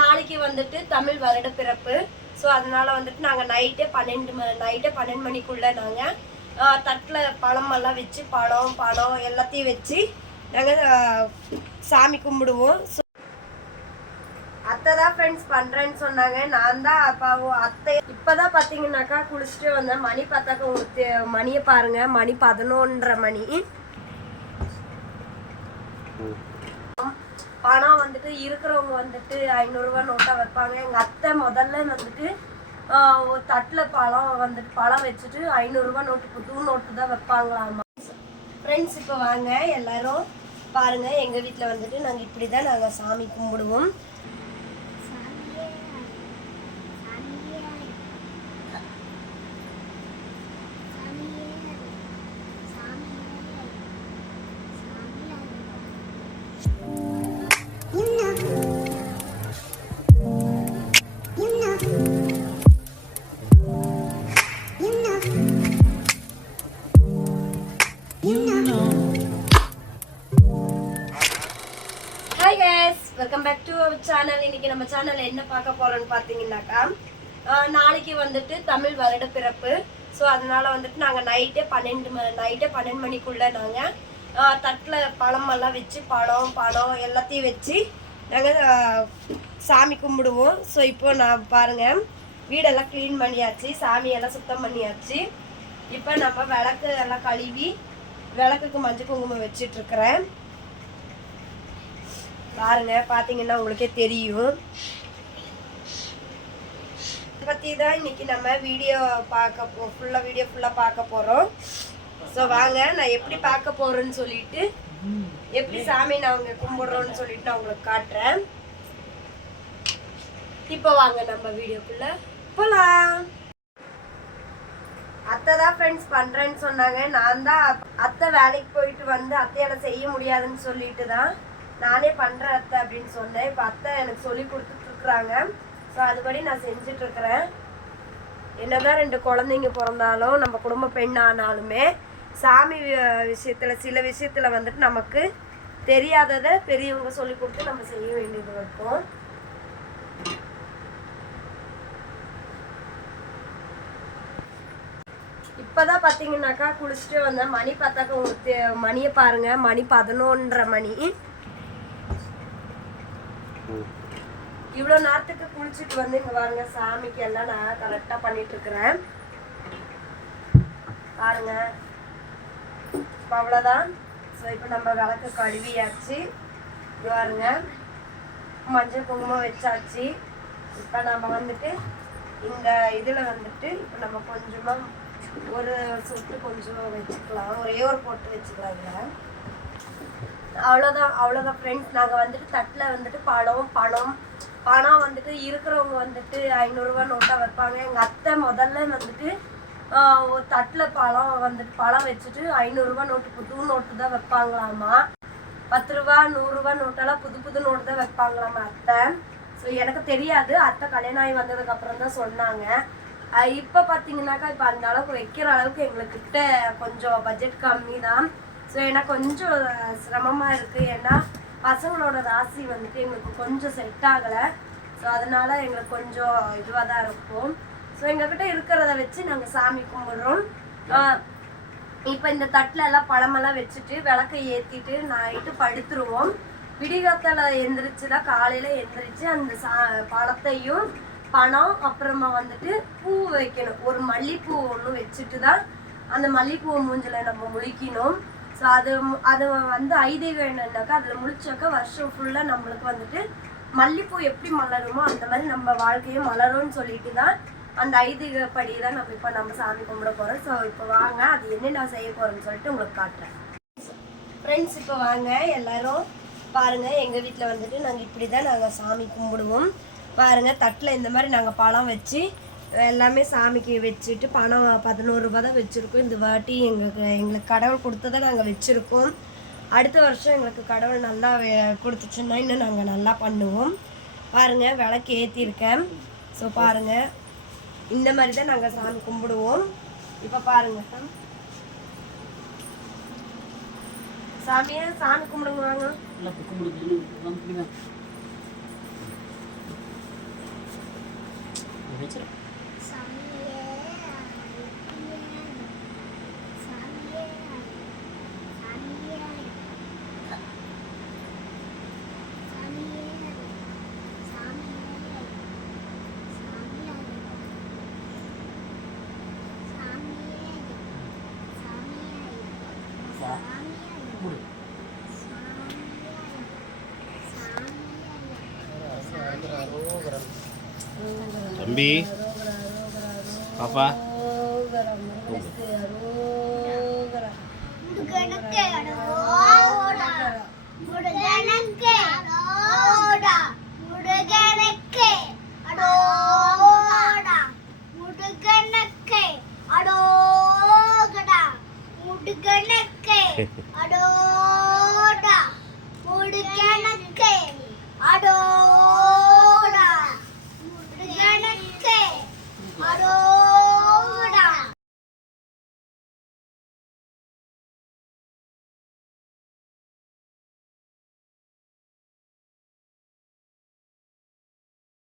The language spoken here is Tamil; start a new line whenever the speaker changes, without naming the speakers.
நாளைக்கு வந்துட்டு தமிழ் வருட பிறப்பு. ஸோ அதனால வந்துட்டு நாங்கள் நைட்டே பன்னெண்டு ம நைட்டே பன்னெண்டு மணிக்குள்ள நாங்கள் தட்டில் பழமெல்லாம் வச்சு பழம் பழம் எல்லாத்தையும் வச்சு நாங்கள் சாமி கும்பிடுவோம். ஸோ அத்தை தான் ஃப்ரெண்ட்ஸ் பண்ணுறேன்னு சொன்னாங்க. நான் தான் அப்பாவோ அத்தை. இப்போதான் பார்த்தீங்கன்னாக்கா குளிச்சுட்டு வந்தேன். மணி பார்த்தாக்கா உங்களுக்கு மணியை பாருங்க. மணி பதினொன்றரை மணி. வந்துட்டு இருக்கிறவங்க வந்துட்டு ஐநூறுரூவா நோட்டாக வைப்பாங்க. எங்கள் அத்தை முதல்ல வந்துட்டு ஒரு தட்டில் பழம் வந்துட்டு பழம் வச்சுட்டு ஐநூறுரூவா நோட்டு புது நோட்டு தான் வைப்பாங்களாமா. ஃப்ரெண்ட்ஸ் இப்போ வாங்க. எல்லாரும் பாருங்கள் எங்கள் வீட்டில் வந்துட்டு நாங்கள் இப்படி தான் நாங்கள் சாமி கும்பிடுவோம். Hi guys welcome back to our channel இன்னைக்கு நம்ம சேனல்ல என்ன பார்க்க போறோம்னு பார்த்தீங்கன்னாக்கா நாளைக்கு வந்துட்டு தமிழ் வருட பிறப்பு. ஸோ அதனால வந்துட்டு நாங்கள் நைட்டே பன்னெண்டு மணி நைட்டே பன்னெண்டு மணிக்குள்ள நாங்கள் தட்டில் பழமெல்லாம் வச்சு பழம் பழம் எல்லாத்தையும் வச்சு நாங்கள் சாமி கும்பிடுவோம். ஸோ இப்போ நான் பாருங்க வீடெல்லாம் க்ளீன் பண்ணியாச்சு சாமியெல்லாம் சுத்தம் பண்ணியாச்சு. இப்போ நம்ம விளக்கு எல்லாம் கழுவி விளக்குக்கு மஞ்சள் குங்குமம் வச்சிட்டு இருக்கிறேன் பாருங்க பாத்தீங்கன்னா உங்களுக்கே தெரியும். இதை பத்தி தான் இன்னைக்கு நம்ம வீடியோ பார்க்க போ ஃபுல்லா வீடியோ ஃபுல்லா பார்க்க போறோம். ஸோ வாங்க நான் எப்படி பார்க்க போறேன்னு சொல்லிட்டு எப்படி சாமி நான் அவங்க கும்பிடுறோம்னு சொல்லிட்டு நான் உங்களுக்கு காட்டுறேன். இப்போ வாங்க நம்ம வீடியோக்குள்ள போலாம். அத்தை தான் ஃப்ரெண்ட்ஸ் பண்ணுறேன்னு சொன்னாங்க. நான் தான் அத்தை வேலைக்கு போயிட்டு வந்து அத்தையால செய்ய முடியாதுன்னு சொல்லிட்டு தான் நானே பண்ணுறேன் அத்தை அப்படின்னு சொன்னேன். இப்போ அத்தை எனக்கு சொல்லி கொடுத்துட்ருக்குறாங்க ஸோ அதுபடி நான் செஞ்சுட்டு என்ன என்னதான் ரெண்டு குழந்தைங்க பிறந்தாலும் நம்ம குடும்ப பெண் ஆனாலுமே சாமி விஷயத்தில் சில விஷயத்துல வந்துட்டு நமக்கு தெரியாததை பெரியவங்க சொல்லி கொடுத்து நம்ம செய்ய வேண்டியது இருக்கும். இப்பதான் பாத்தீங்கன்னாக்கா குளிச்சுட்டு வந்தேன். மணி பார்த்தாக்கா உங்களுக்கு மணியை பாருங்க. மணி பதினொன்றரை மணி. இவ்வளோ நேரத்துக்கு குளிச்சுட்டு வந்து இங்க பாருங்க சாமிக்கு எல்லாம் நான் கரெக்டாக பண்ணிட்டு இருக்கிறேன். பாருங்க. இப்போ அவ்வளோதான் ஸோ இப்போ நம்ம விளக்கு கழுவியாச்சு. இங்க பாருங்க. மஞ்சள் குங்குமம் வச்சாச்சு. இப்போ நம்ம வந்துட்டு இந்த இதில் வந்துட்டு இப்போ நம்ம கொஞ்சமாக ஒரு சொட்டு கொஞ்சம் வச்சுக்கலாம். ஒரே ஒரு போட்டு வச்சுக்கலாம் இதில் அவ்வளோதான் அவ்வளோதான் ஃப்ரெண்ட்ஸ் நாங்கள் வந்துட்டு தட்டில் வந்துட்டு பழம் பணம். பணம் வந்துட்டு இருக்கிறவங்க வந்துட்டு ஐநூறுரூவா நோட்டாக வைப்பாங்க. எங்கள் அத்தை முதல்ல வந்துட்டு ஆஹ், ஒரு தட்டில் பழம் வந்துட்டு பழம் வச்சுட்டு ஐநூறுரூவா நோட்டு புது நோட்டு தான் வைப்பாங்களாமா? பத்து ரூபா நூறுரூவா நோட்டெல்லாம் புது புது நோட்டு தான் வைப்பாங்களாமா அத்தை? ஸோ எனக்கு தெரியாது. அத்தை கல்யாணம் ஆகி வந்ததுக்கு அப்புறம் தான் சொன்னாங்க. இப்போ பார்த்தீங்கன்னாக்கா இப்போ அந்த அளவுக்கு வைக்கிற அளவுக்கு எங்களுக்கிட்ட கொஞ்சம் பட்ஜெட் கம்மி தான் ஸோ எனக்கு கொஞ்சம் சிரமமாக இருக்குது ஏன்னா பசங்களோட ராசி வந்துட்டு எங்களுக்கு கொஞ்சம் செட் ஆகலை. ஸோ அதனால எங்களுக்கு கொஞ்சம் இதுவாக தான் இருக்கும். ஸோ எங்ககிட்ட இருக்கிறத வச்சு நாங்கள் சாமி கும்பிடுறோம். இப்போ இந்த தட்டில் எல்லாம் பழமெல்லாம் வச்சுட்டு விளக்கை ஏற்றிட்டு நைட்டு படுத்துருவோம். விடிகாத்தால எந்திரிச்சு தான் காலையில் எந்திரிச்சு அந்த சா பழத்தையும் பணம் அப்புறமா வந்துட்டு பூ வைக்கணும். ஒரு மல்லிப்பூ ஒன்று வச்சுட்டு தான் அந்த மல்லிப்பூ மூஞ்சில நம்ம முழிக்கணும் ஸோ அது அது வந்து ஐதீகம் என்னன்னாக்கா அதில் முழிச்சாக்கா வருஷம் ஃபுல்லாக நம்மளுக்கு வந்துட்டு மல்லிப்பூ எப்படி மலருமோ அந்த மாதிரி நம்ம வாழ்க்கையை மலரும்னு சொல்லிட்டு தான் அந்த ஐதீகப்படி தான் நம்ம இப்போ நம்ம சாமி கும்பிட போகிறோம் ஸோ இப்போ வாங்க அது என்ன நான் செய்ய போகிறேன்னு சொல்லிட்டு உங்களுக்கு காட்டுறேன். ஃப்ரெண்ட்ஸ் இப்போ வாங்க எல்லாரும் பாருங்க எங்கள் வீட்டில் வந்துட்டு நாங்கள் இப்படி தான் நாங்கள் சாமி கும்பிடுவோம். பாருங்க தட்டில் இந்த மாதிரி நாங்கள் பழம் வச்சு எல்லாமே சாமிக்கு வச்சுட்டு பணம் பதினோரு தான் வச்சுருக்கோம். இந்த வாட்டி எங்களுக்கு எங்களுக்கு கடவுள் கொடுத்ததை நாங்கள் வச்சுருக்கோம். அடுத்த வருஷம் எங்களுக்கு கடவுள் நல்லா கொடுத்துச்சுன்னா இன்னும் நாங்கள் நல்லா பண்ணுவோம். பாருங்கள் விளக்கு ஏற்றிருக்கேன் ஸோ பாருங்கள் இந்த மாதிரி தான் நாங்கள் சாமி கும்பிடுவோம். இப்போ பாருங்கள் சாமியை சாமி கும்பிடுங்க வாங்க.
Bonita. தம்பி பாப்பா
அடோடா முடுகணக்கு அடோ